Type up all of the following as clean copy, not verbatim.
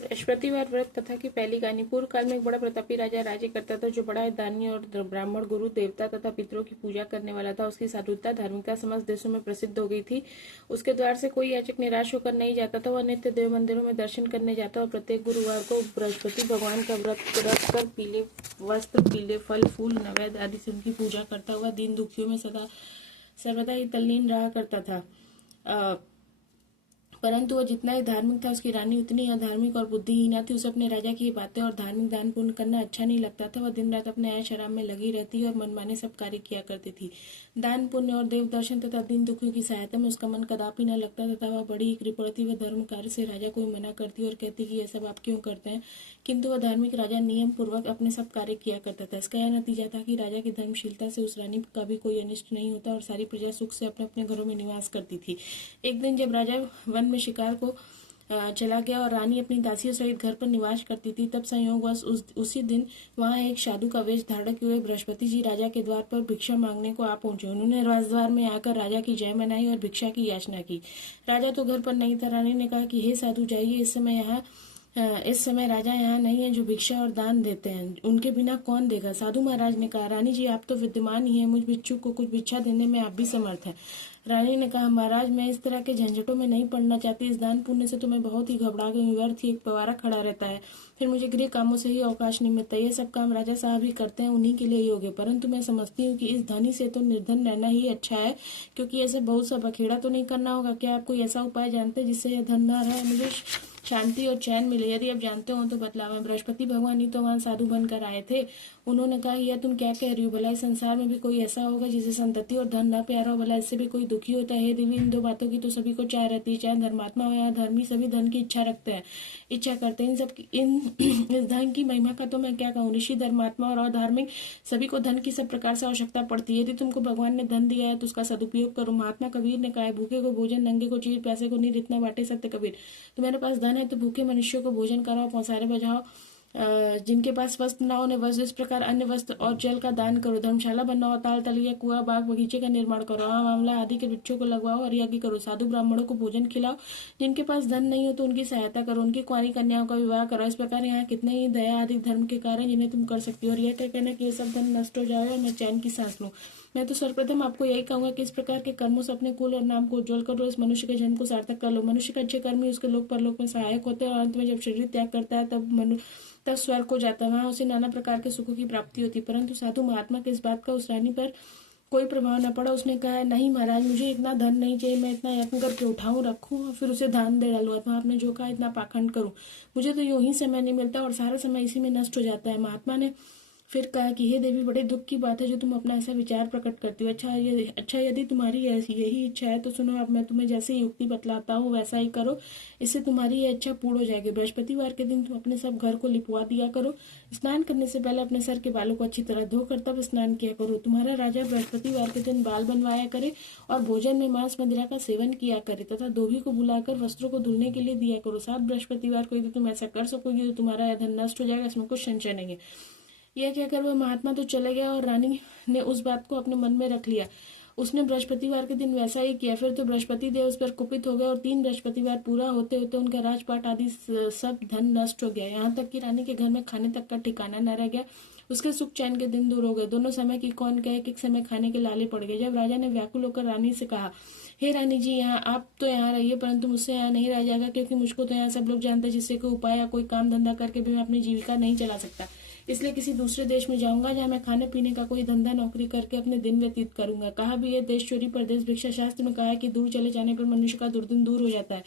बृहस्पतिवार व्रत कथा की पहली कहानी। पूर्व काल में एक बड़ा प्रतापी राजा राज्य करता था, जो बड़ा दानी और ब्राह्मण, गुरु, देवता तथा पितरों की पूजा करने वाला था। उसकी साधुता, धार्मिकता समस्त देशों में प्रसिद्ध हो गई थी। उसके द्वार से कोई याचक निराश होकर नहीं जाता था। वह नित्य देव मंदिरों में दर्शन करने जाता और प्रत्येक गुरुवार को बृहस्पति भगवान का व्रत रख कर पीले वस्त्र, पीले फल, फूल, नैवेद्य आदि से उनकी पूजा करता हुआ दीन दुखियों में सर्वदा ही तल्लीन रहा करता था। परंतु वह जितना ही धार्मिक था, उसकी रानी उतनी ही अधार्मिक और बुद्धिहीन थी। उसे अपने राजा की बातें और धार्मिक दान पुण्य करना अच्छा नहीं लगता था। वह दिन रात अपने ऐश आराम में लगी रहती और मनमाने सब कार्य किया करती थी। दान पुण्य और देव दर्शन तथा दीन दुखियों की सहायता में उसका मन कदापि न लगता तथा वह बड़ी ही कृपण वह धर्म कार्य से राजा को मना करती और कहती कि यह सब आप क्यों करते हैं। किंतु वह धार्मिक राजा नियम पूर्वक अपने सब कार्य किया करता था। इसका यह नतीजा था कि राजा की धर्मशीलता से उस रानी का भी कोई अनिष्ट नहीं होता और सारी प्रजा सुख से अपने अपने घरों में निवास करती थी। एक दिन जब राजा वन में शिकार को चला गया और रानी अपनी दासियों सहित घर पर निवास करती थी, तब संयोगवश उसी दिन वहां एक साधु का वेश धारण किए हुए बृहस्पति जी राजा के द्वार पर भिक्षा मांगने को आ पहुंचे। उन्होंने राजद्वार में आकर राजा की जय मनाई और भिक्षा की याचना की। राजा तो घर पर नहीं था। रानी ने कहा कि हे साधु, जाइए, इस समय राजा यहाँ नहीं है जो भिक्षा और दान देते हैं। उनके बिना कौन देगा। साधु महाराज ने कहा, रानी जी, आप तो विद्यमान ही हैं, मुझ भिक्षुक को कुछ भिक्षा देने में आप भी समर्थ हैं। रानी ने कहा, महाराज, मैं इस तरह के झंझटों में नहीं पड़ना चाहती। इस दान पुण्य से तो मैं बहुत ही घबरा गई। व्यर्थ ही एक पवारा खड़ा रहता है, फिर मुझे गृह कामों से ही अवकाश नहीं मिलता। ये सब काम राजा साहब ही करते हैं, उन्हीं के लिए योग है। परंतु मैं समझती हूँ कि इस धनी से तो निर्धन रहना ही अच्छा है, क्योंकि ऐसे बहुत सा बखेड़ा तो नहीं करना होगा। क्या आप कोई ऐसा उपाय जानते हैं जिससे यह धन न रहे, मुझे शांति और चैन मिले? यदि आप जानते हो तो बतलावें। बृहस्पति भगवान ही तो वहां साधु बनकर आए थे। उन्होंने कहा, यह तुम क्या कह रही हो? भला इस संसार में भी कोई ऐसा होगा जिसे संतति और धन न प्यारा हो? भला इससे भी कोई दुखी होता है? देवी, इन दो बातों की तो सभी को चाह रहती है। चाहे धर्मात्मा हो या धर्मी, सभी धन की इच्छा करते हैं। इस धन की महिमा का तो मैं क्या कहूँ। ऋषि, धर्मात्मा और अधार्मिक, सभी को धन की सब प्रकार से आवश्यकता पड़ती है। यदि तुमको भगवान ने धन दिया है तो उसका सदुपयोग करो। महात्मा कबीर ने कहा है, भूखे को भोजन, नंगे को चीर, प्यासे को नीर, इतना बांटे सत्य कबीर। तुम्हारे पास धन है तो भूखे मनुष्यों को भोजन कराओ, पौसारे बजाओ। जिनके पास वस्त्र न हो उन्हें वस्त्र, इस प्रकार अन्य वस्त्र और जल का दान करो। धर्मशाला बनाओ, ताल तलिया, कुआ, बाग बगीचे का निर्माण करो। आम, आंवला आदि के वृक्षों को लगवाओ और यज्ञ करो। साधु ब्राह्मणों को भोजन खिलाओ। जिनके पास धन नहीं हो तो उनकी सहायता करो। उनकी कुंवारी कन्याओं का विवाह करो। इस प्रकार यहाँ कितने ही दया आदि धर्म के कार्य जिन्हें तुम कर सकती हो। और यह क्या कहना कि ये सब धन नष्ट हो जाए और मैं चैन की सांस लूं। मैं तो सर्वप्रथम आपको यही कहूंगा कि इस प्रकार के कर्मों से अपने कुल और नाम को उज्जवल करो। इस मनुष्य के जन्म को सार्थक कर लो। मनुष्य के अच्छे कर्म ही उसके लोक परलोक में सहायक होते हैं और अंत में जब शरीर त्याग करता है तब स्वर्ग को जाता है। वहां उसे नाना प्रकार के सुखों की प्राप्ति होती है। परंतु साधु महात्मा के इस बात का उस रानी पर कोई प्रभाव न पड़ा। उसने कहा, नहीं महाराज, मुझे इतना धन नहीं चाहिए। मैं इतना यत्न करके उठाऊं, रखूं और फिर उसे दान दे डालूं। अथवा आपने जो कहा इतना पाखंड करूं। मुझे तो यूं ही समय नहीं मिलता और सारा समय इसी में नष्ट हो जाता है। महात्मा ने फिर कहा कि हे देवी, बड़े दुख की बात है जो तुम अपना ऐसा विचार प्रकट करती हो। अच्छा, यदि तुम्हारी यही इच्छा है तो सुनो, अब मैं तुम्हें जैसे युक्ति बतलाता हूँ वैसा ही करो। इससे तुम्हारी ये इच्छा पूर्ण हो जाएगी। बृहस्पतिवार के दिन तुम अपने सब घर को लिपवा दिया करो। स्नान करने से पहले अपने सर के बालों को अच्छी तरह धोकर तब स्नान किया करो। तुम्हारा राजा बृहस्पतिवार के दिन बाल बनवाया करे और भोजन में मांस मदिरा का सेवन किया करे तथा धोबी को बुलाकर वस्त्रों को धुलने के लिए दिया करो। 7 बृहस्पतिवार को यदि तुम ऐसा कर सकोगी तो तुम्हारा यह धन नष्ट हो जाएगा, इसमें कुछ संशय नहीं है। यह कहकर वह महात्मा तो चले गया और रानी ने उस बात को अपने मन में रख लिया। उसने बृहस्पतिवार के दिन वैसा ही किया। फिर तो बृहस्पति देव उस पर कुपित हो गए और 3 बृहस्पतिवार पूरा होते होते उनका राजपाट आदि सब धन नष्ट हो गया। यहाँ तक कि रानी के घर में खाने तक का ठिकाना न रह गया। उसके सुख चैन के दिन दूर हो गए। दोनों समय की कौन कहे कि समय खाने के लाले पड़ गए। जब राजा ने व्याकुल होकर रानी से कहा, हे रानी जी, यहाँ आप तो यहाँ रहिए, परंतु मुझसे यहाँ नहीं रह जाएगा, क्योंकि मुझको तो यहाँ सब लोग जानते हैं, जिससे कोई उपाय या कोई काम धंधा करके भी मैं अपनी जीविका नहीं चला सकता। इसलिए किसी दूसरे देश में जाऊंगा जहाँ मैं खाने पीने का कोई धंधा नौकरी करके अपने दिन व्यतीत करूंगा। कहा भी है, देश चोरी परदेश भिक्षा। शास्त्र में कहा है कि दूर चले जाने पर मनुष्य का दुर्दिन दूर हो जाता है।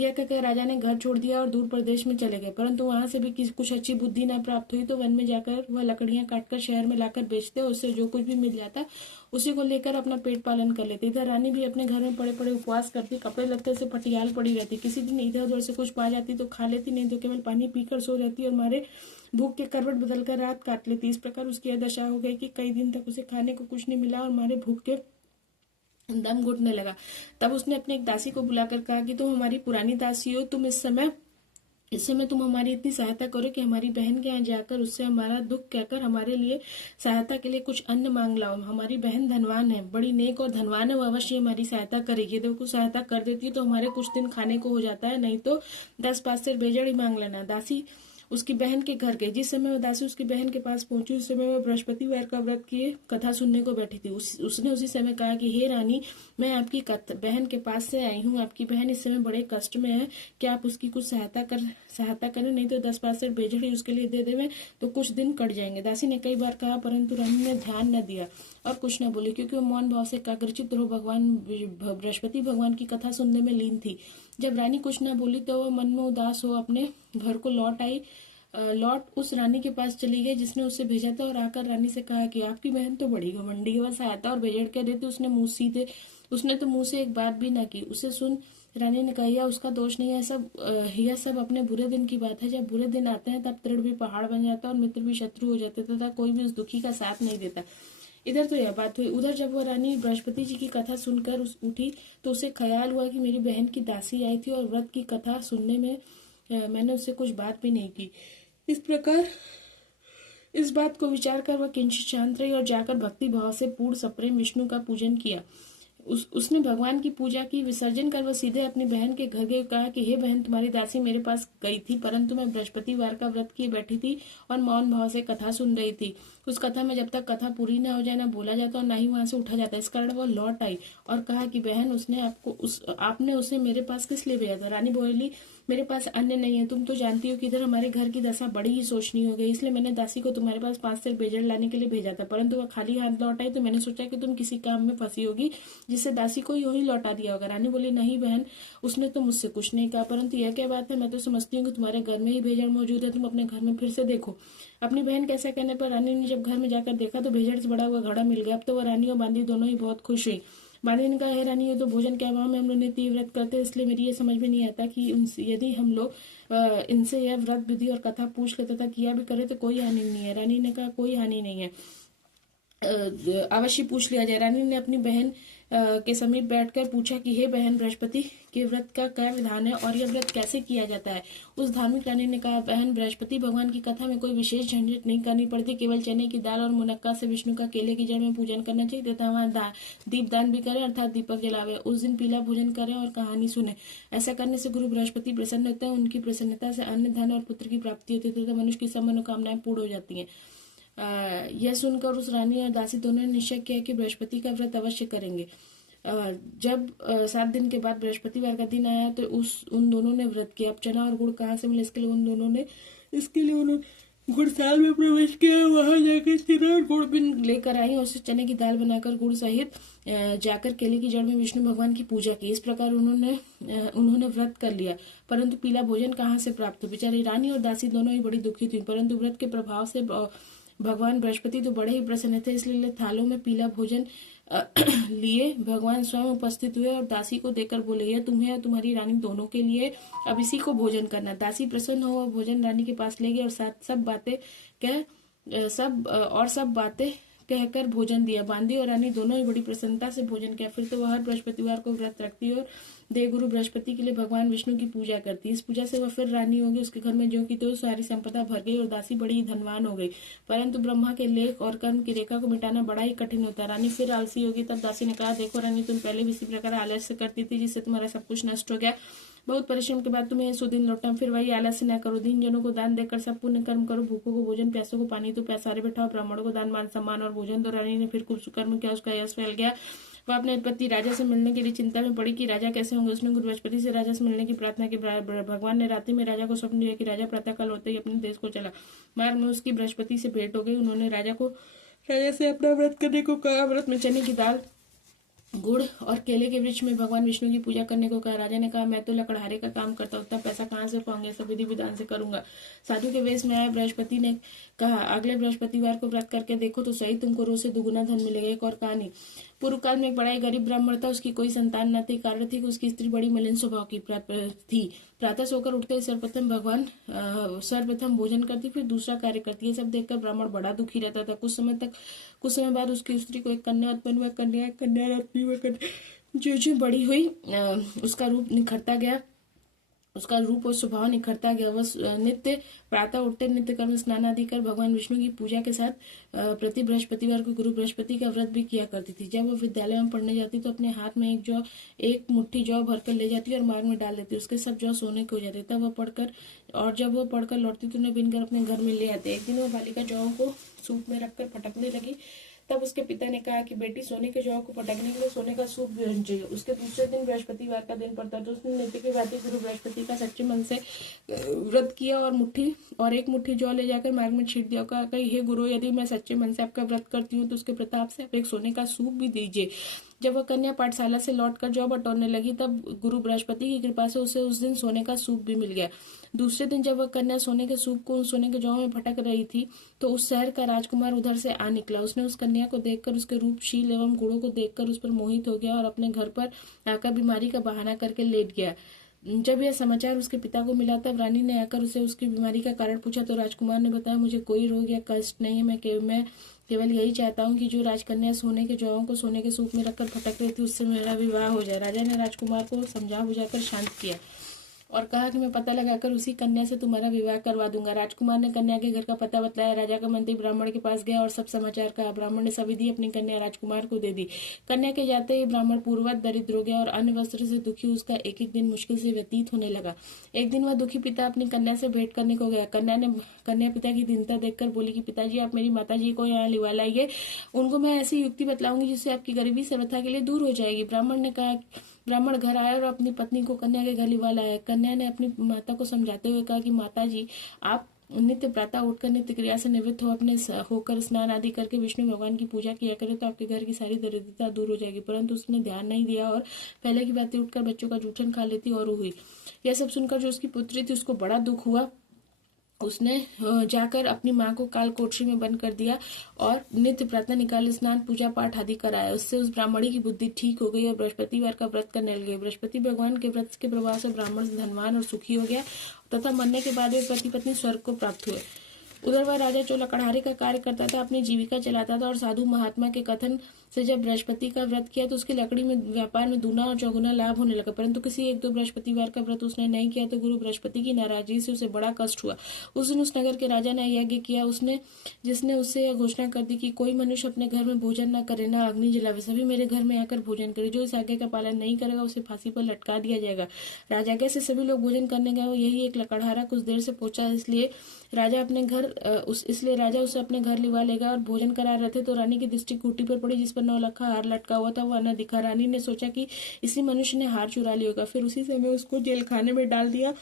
यह कहकर राजा ने घर छोड़ दिया और दूर प्रदेश में चले गए। परंतु वहां से भी कुछ अच्छी बुद्धि न प्राप्त हुई तो वन में जाकर वह लकड़ियां काटकर शहर में लाकर बेचते, उससे जो कुछ भी मिल जाता उसी को लेकर अपना पेट पालन कर लेती। इधर रानी भी अपने घर में पड़े पड़े उपवास करती, कपड़े लगते से फटियाल पड़ी रहती। किसी दिन इधर उधर से कुछ पा जाती तो खा लेती, नहीं तो केवल पानी पीकर सो रहती और मारे भूख के करवट बदलकर रात काट लेती। इस प्रकार उसकी यह दशा हो गई कि कई दिन तक उसे खाने को कुछ नहीं मिला और मारे भूख के दम घुटने लगा। तब उसने अपने एक दासी को बुलाकर कहा कि तुम हमारी पुरानी दासी हो, तुम इस समय इस समय तुम हमारी इतनी सहायता करो कि हमारी बहन के यहाँ जाकर उससे हमारा दुख कहकर हमारे लिए सहायता के लिए कुछ अन्न मांग लाओ। हमारी बहन धनवान है, बड़ी नेक और धनवान है, वो अवश्य हमारी सहायता करेगी। यदि वो कुछ सहायता कर देती है तो हमारे कुछ दिन खाने को हो जाता है, नहीं तो 10 पाँच बेजड़ ही मांग लेना। दासी उसकी बहन के घर गई। जिस समय वह दासी उसकी बहन के पास पहुंची, उस समय वह बृहस्पतिवार का व्रत किए कथा सुनने को बैठी थी। उसने उसी समय कहा कि हे रानी, मैं आपकी बहन के पास से आई हूँ। आपकी बहन इस समय बड़े कष्ट में है, क्या आप उसकी कुछ सहायता करें, नहीं तो 10 पाँच बेजड़ी उसके लिए दे देवे तो कुछ दिन कट जाएंगे। दासी ने कई बार कहा, परंतु रानी ने ध्यान न दिया और कुछ न बोली, क्योंकि वो मौन भाव से एकाग्रचित्त हो भगवान बृहस्पति भगवान की कथा सुनने में लीन थी। जब रानी कुछ न बोली तो वह मन में उदास हो अपने घर को लौट उस रानी के पास चली गई जिसने उसे भेजा था, और आकर रानी से कहा कि आपकी बहन तो बड़ी घमंडी है, वह सहायता और बेजड़ क्या देती, उसने तो मुंह से एक बात भी ना की। उसे सुन रानी ने कहा, यह उसका दोष नहीं है, यह सब अपने बुरे दिन की बात है। जब बुरे दिन आते हैं तब तृण भी पहाड़ बन जाता है और मित्र भी शत्रु हो जाते, तथा कोई भी उस दुखी का साथ नहीं देता। इधर तो यह बात हुई। उधर जब वह रानी बृहस्पति जी की कथा सुनकर उठी तो उसे ख्याल हुआ कि मेरी बहन की दासी आई थी और व्रत की कथा सुनने में मैंने उससे कुछ बात भी नहीं की। इस प्रकार इस बात को विचार कर वह किंचित शांत रही और जाकर भक्ति भाव से पूर्ण सप्रेम विष्णु का पूजन किया। उसने भगवान की पूजा की। विसर्जन कर वह सीधे अपनी बहन के घर गई। कहा कि हे बहन, तुम्हारी दासी मेरे पास गई थी, परंतु मैं बृहस्पतिवार का व्रत किए बैठी थी और मौन भाव से कथा सुन रही थी। उस कथा में जब तक कथा पूरी न हो जाए, न बोला जाता और न ही वहां से उठा जाता। इस कारण वो लौट आई और कहा कि बहन, आपने उसे मेरे पास किस लिए भेजा था? रानी बोली, मेरे पास अन्य नहीं है। तुम तो जानती हो कि इधर हमारे घर की दशा बड़ी ही शोचनीय हो गई, इसलिए मैंने दासी को तुम्हारे पास 5 सेर बेजड़ लाने के लिए भेजा था, परंतु वह खाली हाथ लौट आई, तो मैंने सोचा कि तुम किसी काम में फंसी होगी जिससे दासी को यूं ही लौटा दिया होगा। रानी बोली, नहीं बहन, उसने तो मुझसे कुछ नहीं कहा, परंतु यह क्या बात है? मैं तो समझती हूँ कि तुम्हारे घर में ही भेजड़ मौजूद है, तुम अपने घर में फिर से देखो। अपनी बहन कैसा कहने पर रानी ने जब घर में जाकर देखा तो भेजड़ से बड़ा हुआ घड़ा मिल गया। अब तो वह रानी और बांदी दोनों ही बहुत खुश हुई। बांदी ने कहा, हे रानी, ये तो भोजन क्या वहां में हम लोग नित्य व्रत करते हैं, इसलिए मेरी ये समझ में नहीं आता कि यदि हम लोग इनसे यह व्रत विधि और कथा पूछ ले तथा किया भी करे तो कोई हानि नहीं है। रानी ने कहा, कोई हानि नहीं है, अवश्य पूछ लिया जाए। रानी ने अपनी बहन के समीप बैठकर पूछा कि हे बहन, बृहस्पति के व्रत का क्या विधान है और यह व्रत कैसे किया जाता है? उस धार्मिक रानी ने कहा, बहन, बृहस्पति भगवान की कथा में कोई विशेष झंझट नहीं करनी पड़ती, केवल चने की दाल और मुनक्का से विष्णु का केले की जड़ में पूजन करना चाहिए तथा वहां दीपदान भी करें, अर्थात दीपक जलावे। उस दिन पीला भोजन करें और कहानी सुने। ऐसा करने से गुरु बृहस्पति प्रसन्न होते हैं, उनकी प्रसन्नता से अन्न, धन और पुत्र की प्राप्ति होती है तथा मनुष्य की सब मनोकामनाएं पूर्ण हो जाती है। यह सुनकर उस रानी और दासी दोनों ने निश्चय किया कि बृहस्पति का व्रत अवश्य करेंगे। जब 7 दिन के बाद बृहस्पतिवार का दिन आया तो उन दोनों ने व्रत किया। अब चना और गुड़ कहाँ से मिले, इसके लिए उन्होंने गुड़साल में प्रवेश किया। वहां जाकर चना और गुड़ भी लेकर आई और उससे चने की दाल बनाकर गुड़ सहित जाकर केले की जड़ में विष्णु भगवान की पूजा की। इस प्रकार उन्होंने व्रत कर लिया, परंतु पीला भोजन कहाँ से प्राप्त हो? बेचारी रानी और दासी दोनों ही बड़ी दुखी थी, परंतु व्रत के प्रभाव से भगवान बृहस्पति तो बड़े ही प्रसन्न थे, इसलिए थालों में पीला भोजन लिए भगवान स्वयं उपस्थित हुए और दासी को देकर बोले, यह तुम्हें और तुम्हारी रानी दोनों के लिए, अब इसी को भोजन करना। दासी प्रसन्न हो भोजन रानी के पास ले गई और सब बातें कहकर भोजन दिया। बांदी और रानी दोनों ही बड़ी प्रसन्नता से भोजन किया। फिर तो वह हर बृहस्पतिवार को व्रत रखती है और देवगुरु बृहस्पति के लिए भगवान विष्णु की पूजा करती है। इस पूजा से वह फिर रानी होगी। उसके घर में ज्यों की त्यों सारी संपदा भर गई और दासी बड़ी ही धनवान हो गई। परंतु ब्रह्मा के लेख और कर्म की रेखा को मिटाना बड़ा ही कठिन होता है। रानी फिर आलसी होगी। तब दासी ने कहा, देखो रानी, तुम पहले भी इसी प्रकार आलस्य करती थी, जिससे तुम्हारा सब कुछ नष्ट हो गया। बहुत परिश्रम के बाद तुम्हें सुदिन लौटा, फिर वही आलस्य न करो। दीन जनों को दान देकर सब पुण्य कर्म करो। भूखों को भोजन, प्यासों को पानी तो प्यासारे बैठाओ। ब्राह्मणों को दान, मान, सम्मान और भोजन। तो रानी ने फिर कुछ कर्म किया, उसका यश फैल गया। वह अपने पति राजा से मिलने के लिए चिंता में पड़ी कि राजा कैसे होंगे। उसने गुरु बृहस्पति से राजा से मिलने की प्रार्थना की। भगवान ने रात्रि में राजा को स्वप्न दिया कि राजा प्रातःकाल होते ही अपने देश को चला। मार्ग में उसकी बृहस्पति से भेंट हो गई। उन्होंने राजा से अपना व्रत करने को कहा। व्रत में चने की दाल, गुड़ और केले के वृक्ष में भगवान विष्णु की पूजा करने को कहा। राजा ने कहा, मैं तो लकड़हारे का काम करता हूँ, उतना पैसा कहाँ से पाऊंगे, सब विधि विधान से करूंगा। साधु के वेश में आए बृहस्पति ने कहा, अगले बृहस्पतिवार को व्रत करके देखो तो सही, तुमको रोज से दुगुना धन मिलेगा। एक और कहानी। पूर्व काल में एक बड़ा ही गरीब ब्राह्मण था। उसकी कोई संतान न थी। कारण थी कि उसकी स्त्री बड़ी मलिन स्वभाव की थी। प्रातः सोकर उठते ही सर्वप्रथम भोजन करती, फिर दूसरा कार्य करती है। सब देखकर ब्राह्मण बड़ा दुखी रहता था। कुछ समय बाद उसकी स्त्री को एक कन्या उत्पन्न हुआ। कन्या रत्नी जो बड़ी हुई उसका रूप निखरता गया उसका रूप और स्वभाव निखरता गया। वह नित्य प्रातः उठते नित्य कर्म स्नान आदि कर भगवान विष्णु की पूजा के साथ प्रति बृहस्पतिवार को गुरु बृहस्पति का व्रत भी किया करती थी। जब वह विद्यालय में पढ़ने जाती तो अपने हाथ में एक मुट्ठी जौ भरकर ले जाती और मार्ग में डाल देती। उसके सब जौ सोने के हो जाते। जब वह पढ़कर लौटती तो उन्हें बीनकर अपने घर में ले आते। एक दिन वह बालिका जौ को सूप में रखकर फटकने लगी। तब उसके पिता ने कहा कि बेटी, सोने के जौ को पटकने के लिए सोने का सूप भी होना चाहिए। उसके दूसरे दिन बृहस्पतिवार का दिन पड़ता तो उसने नित्य के भांति गुरु बृहस्पति का सच्चे मन से व्रत किया और एक मुट्ठी जौ ले जाकर मार्ग में छीट दिया। कहा कि हे गुरु, यदि मैं सच्चे मन से आपका व्रत करती हूँ तो उसके प्रताप से आप एक सोने का सूप भी दीजिए। जब वह कन्या पाठशाला से लौटकर जौ बटोरने लगी तब गुरु बृहस्पति की कृपा से उसे उस दिन सोने का सूप भी मिल गया। दूसरे दिन जब वह कन्या सोने के सूप को सोने के जौ में फटक रही थी तो उस शहर का राजकुमार उधर से आ निकला। उसने उस कन्या को देखकर, उसके रूपशील एवं गुणों को देखकर उस पर मोहित हो गया और अपने घर पर आकर बीमारी का बहाना करके लेट गया। जब यह समाचार उसके पिता को मिला तब रानी ने आकर उसे उसकी बीमारी का कारण पूछा तो राजकुमार ने बताया, मुझे कोई रोग या कष्ट नहीं है, मैं केवल यही चाहता हूँ कि जो राजकन्या सोने के जौओं को सोने के सूप में रखकर फटक रही थी उससे मेरा विवाह हो जाए। राजा ने राजकुमार को समझा बुझाकर शांत किया और कहा कि मैं पता लगाकर उसी कन्या से तुम्हारा विवाह करवा दूंगा। राजकुमार ने कन्या के घर का पता बताया। राजा का मंत्री ब्राह्मण के पास गया और सब समाचार कहा। ब्राह्मण ने सविधि अपनी कन्या राजकुमार को दे दी। कन्या के जाते ही ब्राह्मण पूर्ववत दरिद्र हो गया और अन्य वस्त्र से दुखी उसका एक एक दिन मुश्किल से व्यतीत होने लगा। एक दिन वह दुखी पिता अपनी कन्या से भेंट करने को गया। कन्या पिता की दीनता देखकर बोली कि पिताजी, आप मेरी माताजी को यहाँ लिवा लाइए, उनको मैं ऐसी युक्ति बतलाऊंगी जिससे आपकी गरीबी सर्वथा के लिए दूर हो जाएगी। ब्राह्मण घर आया और अपनी पत्नी को कन्या के घर लिवा लाया। कन्या ने अपनी माता को समझाते हुए कहा कि माताजी, आप नित्य प्रातः उठकर नित्य क्रिया से निवृत्त होकर स्नान आदि करके विष्णु भगवान की पूजा किया करें तो आपके घर की सारी दरिद्रता दूर हो जाएगी। परंतु उसने ध्यान नहीं दिया और पहले की बातें उठकर बच्चों का जूठन खा लेती और हुई। यह सब सुनकर जो उसकी पुत्री थी उसको बड़ा दुख हुआ। उसने जाकर अपनी माँ को काल कोठरी में बंद कर दिया और नित्य प्रातः निकाल स्नान पूजा पाठ आदि कराया। उससे उस ब्राह्मणी की बुद्धि ठीक हो गई और बृहस्पतिवार का व्रत करने लगे। बृहस्पति भगवान के व्रत के प्रभाव से ब्राह्मण धनवान और सुखी हो गया तथा मरने के बाद वे पति पत्नी स्वर्ग को प्राप्त हुए। उधर वह राजा जो लकड़हारे का कार्य करता था, अपनी जीविका चलाता था और साधु महात्मा के कथन से जब बृहस्पति का व्रत किया तो उसकी लकड़ी में व्यापार में दूना और चौगुना लाभ होने लगा। परंतु किसी एक दो बृहस्पतिवार का व्रत उसने नहीं किया तो गुरु बृहस्पति की नाराजगी से उसे बड़ा कष्ट हुआ। उस दिन उस नगर के राजा ने यज्ञ किया, जिसने उससे यह घोषणा कर दी कि कोई मनुष्य अपने घर में भोजन न करे, न अग्नि जलावे, सभी मेरे घर में आकर भोजन करे। जो इस आज्ञा का पालन नहीं करेगा उसे फांसी पर लटका दिया जाएगा। राजा के से सभी लोग भोजन करने गए। यही एक लकड़हारा कुछ देर से पहुंचा, इसलिए राजा उसे अपने घर लिवा लेगा और भोजन करा रहे थे तो रानी की दृष्टि खूंटी पर पड़ी जिस पर 9 लाख का हार लटका हुआ था। वह न दिखा। रानी ने सोचा कि इसी मनुष्य ने हार चुरा लिया होगा। फिर उसी समय उसको जेल खाने में डाल दिया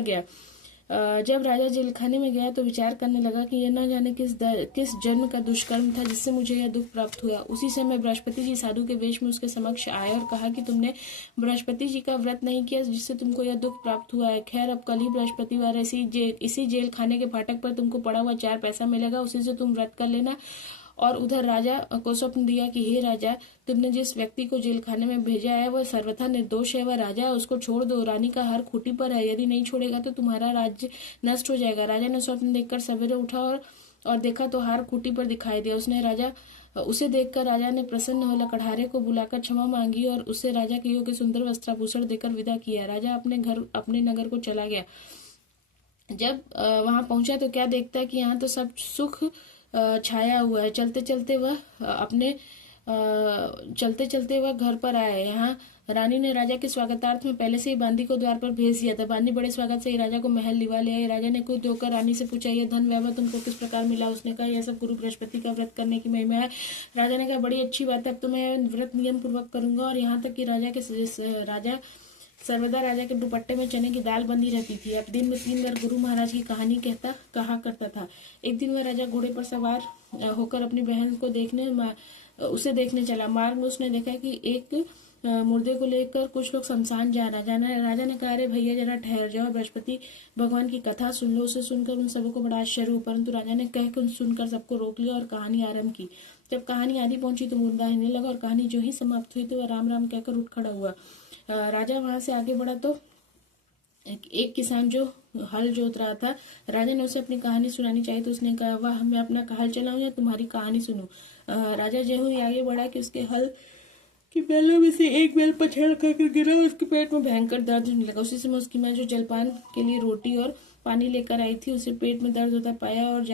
गया। जब राजा जेल खाने में गया तो विचार करने लगा कि यह न जाने किस जन्म का दुष्कर्म था जिससे मुझे यह दुख प्राप्त हुआ। उसी समय बृहस्पति जी साधु के वेश में उसके समक्ष आए और कहा कि तुमने बृहस्पति जी का व्रत नहीं किया जिससे तुमको यह दुख प्राप्त हुआ है। खैर, अब कल ही बृहस्पतिवार इसी जेल खाने के फाटक पर तुमको पड़ा हुआ 4 पैसा मिलेगा, उसी से तुम व्रत कर लेना। और उधर राजा को स्वप्न दिया कि हे राजा, तुमने जिस व्यक्ति को जेल खाने में भेजा है वह सर्वथा निर्दोष है, वह राजा है, उसको छोड़ दो। रानी का हार खूंटी पर है, यदि नहीं छोड़ेगा तो तुम्हारा राज्य नष्ट हो जाएगा। राजा ने स्वप्न देखकर सवेरे उठा और देखा तो हार खूंटी पर दिखाई दिया। उसे देखकर राजा ने प्रसन्न हो लकड़हारे को बुलाकर क्षमा मांगी और उससे राजा के योग्य सुंदर वस्त्राभूषण देकर विदा किया। राजा अपने नगर को चला गया। जब वहां पहुंचा तो क्या देखता है कि यहाँ तो सब सुख छाया हुआ है। चलते चलते वह घर पर आया। यहाँ रानी ने राजा के स्वागतार्थ में पहले से ही बांदी को द्वार पर भेज दिया था। बांदी बड़े स्वागत से ही राजा को महल लिवा ले आई। राजा ने खुद होकर रानी से पूछा, यह धन वैभव तुमको किस प्रकार मिला? उसने कहा, यह सब गुरु बृहस्पति का व्रत करने की महिमा है। राजा ने कहा, बड़ी अच्छी बात है, अब तो मैं व्रत नियम पूर्वक करूंगा। और यहाँ तक कि राजा सर्वदा राजा के दुपट्टे में चने की दाल बंधी रहती थी। अब दिन में 3 बार गुरु महाराज की कहानी कहा करता था। एक दिन वह राजा घोड़े पर सवार होकर अपनी बहन को उसे देखने चला। मार्ग में उसने देखा कि एक मुर्दे को लेकर कुछ लोग शमशान जाना है। राजा ने कहा, अरे भैया जरा ठहर जाओ, बृहस्पति भगवान की कथा सुन लो। उसे सुनकर उन सबको बड़ा आश्चर्य हुआ, परंतु राजा ने कहकर सुनकर सबको रोक लिया और कहानी आरंभ की। जब कहानी आदि पहुंची तो मुर्दा हिलने लगा और कहानी जो ही समाप्त हुई तो वह राम राम कहकर उठ खड़ा हुआ। राजा वहां से आगे बढ़ा तो एक किसान जो हल जोत रहा था, राजा ने उसे अपनी कहानी सुनानी चाहिए तो उसने कहा, वाह, मैं अपना हल चलाऊं या तुम्हारी कहानी सुनूं? राजा जो ही आगे बढ़ा कि उसके हल कि बैलों में से एक बैल पछाड़ कर गिरा, उसके पेट में भयंकर दर्द होने लगा। उसी समय उसकी माँ जो जलपान के लिए रोटी और पानी लेकर आई थी, उसे पेट में दर्द होता पाया और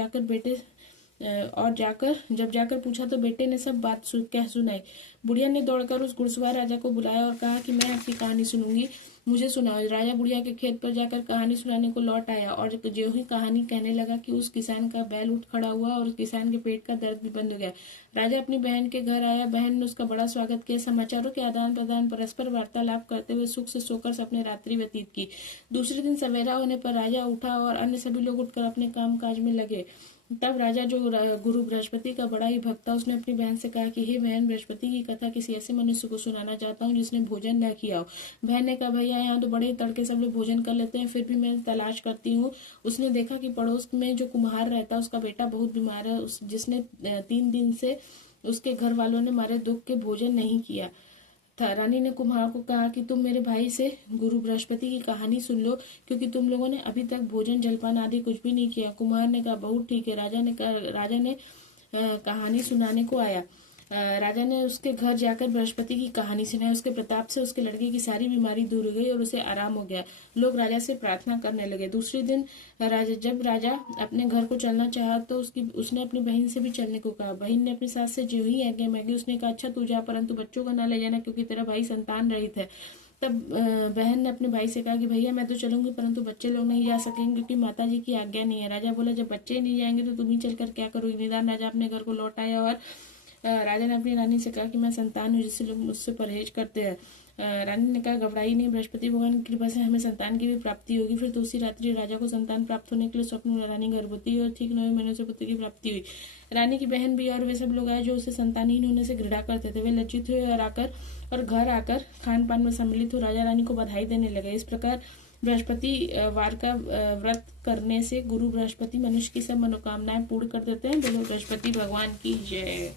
जब जाकर पूछा तो बेटे ने सब बात कह सुनाई। बुढ़िया ने दौड़कर उस घुड़सवार राजा को बुलाया और कहा कि मैं आपकी कहानी सुनूंगी, मुझे सुनाओ। राजा बुढ़िया के खेत पर जाकर कहानी सुनाने को लौट आया और जो ही कहानी कहने लगा कि उस किसान का बैल उठ खड़ा हुआ और उस किसान के पेट का दर्द भी बंद हो गया। राजा अपनी बहन के घर आया, बहन ने उसका बड़ा स्वागत किया, समाचारों के आदान प्रदान, परस्पर वार्तालाप करते हुए सुख से सोकर अपने रात्रि व्यतीत की। दूसरे दिन सवेरा होने पर राजा उठा और अन्य सभी लोग उठकर अपने काम काज में लगे। तब राजा जो गुरु बृहस्पति का बड़ा ही भक्त था, उसने अपनी बहन से कहा कि हे बहन, बृहस्पति की कथा किसी ऐसे मनुष्य को सुनाना चाहता हूँ जिसने भोजन न किया हो। बहन ने कहा, भैया यहाँ तो बड़े तड़के सब लोग भोजन कर लेते हैं, फिर भी मैं तलाश करती हूँ। उसने देखा कि पड़ोस में जो कुम्हार रहता है उसका बेटा बहुत बीमार है, जिसने 3 दिन से उसके घर वालों ने मारे दुख के भोजन नहीं किया था। रानी ने कुम्हार को कहा कि तुम मेरे भाई से गुरु बृहस्पति की कहानी सुन लो, क्योंकि तुम लोगों ने अभी तक भोजन जलपान आदि कुछ भी नहीं किया। कुम्हार ने कहा, बहुत ठीक है। राजा ने कहानी सुनाने को आया। राजा ने उसके घर जाकर बृहस्पति की कहानी सुनाई। उसके प्रताप से उसके लड़के की सारी बीमारी दूर हो गई और उसे आराम हो गया। लोग राजा से प्रार्थना करने लगे। दूसरे दिन जब राजा अपने घर को चलना चाहा तो उसने अपनी बहन से भी चलने को कहा। बहन ने अपनी सास से जो ही आज्ञा मांगी, उसने कहा, अच्छा तू जा, परंतु बच्चों को न ले जाना, क्योंकि तेरा भाई संतान रहित है। तब बहन ने अपने भाई से कहा कि भैया मैं तो चलूंगी, परंतु बच्चे लोग नहीं जा सकेंगे क्योंकि माता जी की आज्ञा नहीं है। राजा बोला, जब बच्चे ही नहीं जाएंगे तो तुम ही चलकर क्या करोगे। निदान राजा अपने घर को लौट आया और राजा ने अपनी रानी से कहा कि मैं संतान हूँ, जिससे लोग मुझसे परहेज करते हैं। रानी ने कहा, घबराई नहीं, बृहस्पति भगवान की कृपा से हमें संतान की भी प्राप्ति होगी। फिर दूसरी रात्रि राजा को संतान प्राप्त होने के लिए स्वप्न में रानी गर्भवती हुई और ठीक 9 महीनों से पुत्र की प्राप्ति हुई। रानी की बहन भी और वे सब लोग आए जो उसे संतानहीन होने से घृणा करते थे। वे लज्जित हुए और घर आकर खान पान में सम्मिलित हो राजा रानी को बधाई देने लगे। इस प्रकार बृहस्पति वार का व्रत करने से गुरु बृहस्पति मनुष्य की सब मनोकामनाएं पूर्ण कर देते हैं। बोलो बृहस्पति भगवान की जय।